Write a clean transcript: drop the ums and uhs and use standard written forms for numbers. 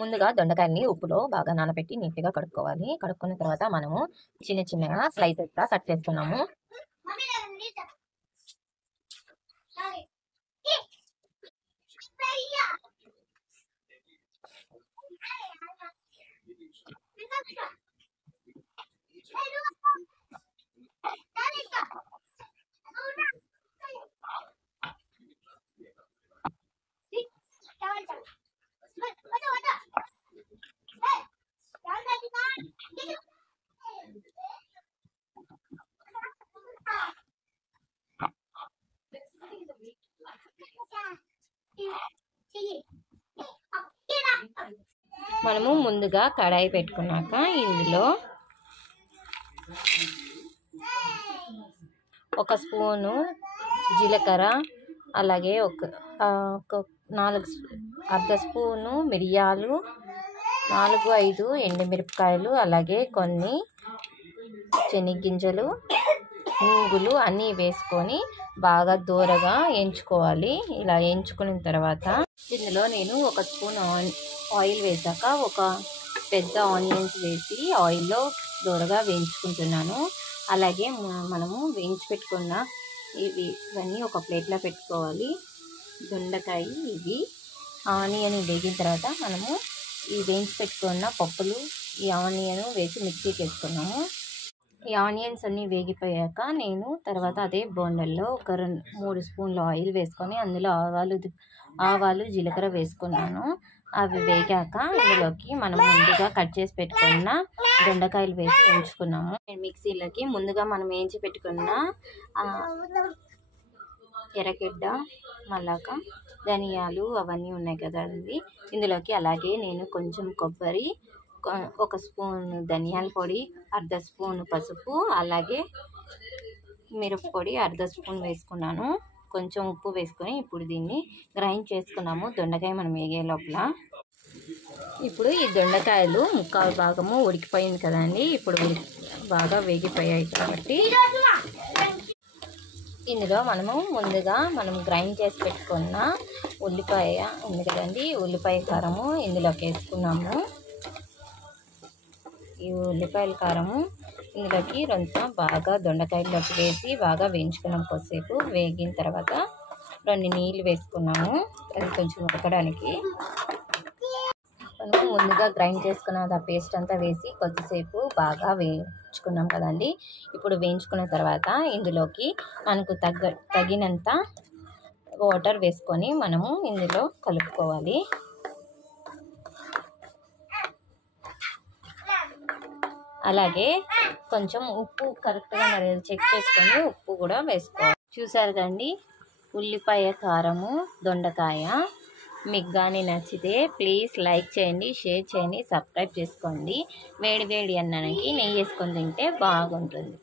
ముందుగా దొండకాయల్ని ఉప్పులో బాగా నానబెట్టి నీట్గా కడుక్కోవాలి. కడుక్కున్న తర్వాత మనము చిన్న చిన్నగా స్లైసెస్గా కట్ చేసుకున్నాము. మనము ముందుగా కడాయి పెట్టుకున్నాక ఇందులో ఒక స్పూను జీలకర్ర, అలాగే ఒక అర్ధ స్పూను మిరియాలు, 4-5 ఎండుమిరపకాయలు, అలాగే కొన్ని శనగగింజలు, నువ్వులు అన్నీ వేసుకొని బాగా దూరగా వేయించుకోవాలి. ఇలా వేయించుకున్న తర్వాత ఇందులో నేను ఒక స్పూన్ ఆయిల్ వేసాక ఒక పెద్ద ఆనియన్స్ వేసి ఆయిల్లో దూరగా వేయించుకుంటున్నాను. అలాగే మనము వేయించి పెట్టుకున్న ఇవన్నీ ఒక ప్లేట్లో పెట్టుకోవాలి. దొండకాయ ఇవి ఆనియన్ వేగిన తర్వాత మనము ఈ వేయించి పెట్టుకున్న పప్పులు ఈ ఆనియన్ వేసి మిక్సీకి వేసుకున్నాము. ఈ ఆనియన్స్ అన్నీ వేగిపోయాక నేను తర్వాత అదే బోండల్లో ఒక 3 స్పూన్ల ఆయిల్ వేసుకొని అందులో ఆవాలు జీలకర్ర వేసుకున్నాను. అవి వేగాక ఇందులోకి మనం ముందుగా కట్ చేసి పెట్టుకున్న దొండకాయలు వేసి వేయించుకున్నాము. మిక్సీలోకి ముందుగా మనం వేయించి పెట్టుకున్న ఎర్రగడ్డ, మళ్ళాక ధనియాలు అవన్నీ ఉన్నాయి కదా అవి ఇందులోకి, అలాగే నేను కొంచెం కొబ్బరి, ఒక స్పూన్ ధనియాల పొడి, అర్ధ స్పూన్ పసుపు, అలాగే మిరప్పొడి అర్ధ స్పూన్ వేసుకున్నాను. కొంచెం ఉప్పు వేసుకొని ఇప్పుడు దీన్ని గ్రైండ్ చేసుకున్నాము. దొండకాయ మనం వేగే లోపల ఇప్పుడు ఈ దొండకాయలు ముక్కాలు భాగము ఉడికిపోయింది కదండి. ఇప్పుడు బాగా వేగిపోయాయి కాబట్టి ఇందులో ముందుగా మనం గ్రైండ్ చేసి పెట్టుకున్న ఉల్లిపాయ ఉంది కదండి, ఉల్లిపాయ కారము ఇందులోకి వేసుకున్నాము. ఈ ఉల్లిపాయల కారము ఇందులోకి బాగా దొండకాయలోకి వేసి బాగా వేయించుకున్నాం. కొద్దిసేపు వేగిన తర్వాత 2 నీళ్ళు వేసుకున్నాము అది కొంచెం ఉడకడానికి. మనము ముందుగా గ్రైండ్ చేసుకున్న పేస్ట్ అంతా వేసి కొద్దిసేపు బాగా వేయించుకున్నాం కదండి. ఇప్పుడు వేయించుకున్న తర్వాత ఇందులోకి మనకు తగినంత వాటర్ వేసుకొని మనము ఇందులో కలుపుకోవాలి. అలాగే కొంచెం ఉప్పు కరెక్ట్గా చెక్ చేసుకొని ఉప్పు కూడా వేసుకోవాలి. చూసారు కండి ఉల్లిపాయ కారము దొండకాయ. మీకు కానీ నచ్చితే ప్లీజ్ లైక్ చేయండి, షేర్ చేయండి, సబ్స్క్రైబ్ చేసుకోండి. వేడి వేడి అన్నానికి నెయ్యి వేసుకొని తింటే బాగుంటుంది.